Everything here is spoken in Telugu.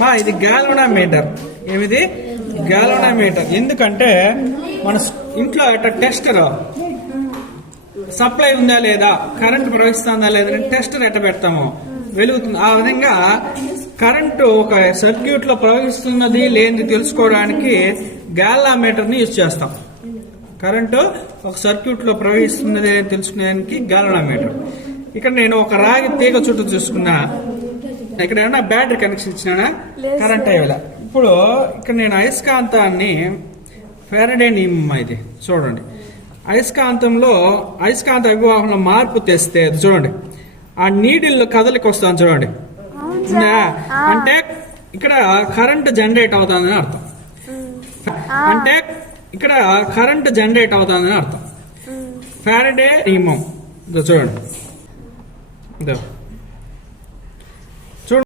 మా ఇది గాల్వనామీటర్. ఏమిది? గాల్వనామీటర్. ఎందుకంటే మన ఇంట్లో టెస్టర్ సప్లై ఉందా లేదా, కరెంట్ ప్రవహిస్తుందా లేదా టెస్టర్ ఎట్ట పెడతాము, వెలుగుతుంది. ఆ విధంగా కరెంటు ఒక సర్క్యూట్ లో ప్రవహిస్తున్నది లేనిది తెలుసుకోవడానికి గాల్వనామీటర్ ని యూజ్ చేస్తాం. కరెంటు ఒక సర్క్యూట్ లో ప్రవహిస్తున్నది అని తెలుసుకోవడానికి గాల్వనామీటర్. ఇక్కడ నేను ఒక రాగి తీగ చుట్టూ చూసుకున్నా, ఇక్కడ ఏమన్నా బ్యాటరీ కనెక్షన్ ఇచ్చినా కరెంట్ అయ్యేలా. ఇప్పుడు ఇక్కడ నేను అయస్కాంతాన్ని ఫారడే నియమం ఇది చూడండి. అయస్కాంతంలో అయస్కాంత అభివాహంలో మార్పు తెస్తే చూడండి, ఆ నీడిల్లో కదలికి వస్తాను చూడండి. అంటే ఇక్కడ కరెంట్ జనరేట్ అవుతుందని అర్థం. అంటే ఇక్కడ కరెంట్ జనరేట్ అవుతుందని అర్థం. ఫారడే నియమం చూడండి.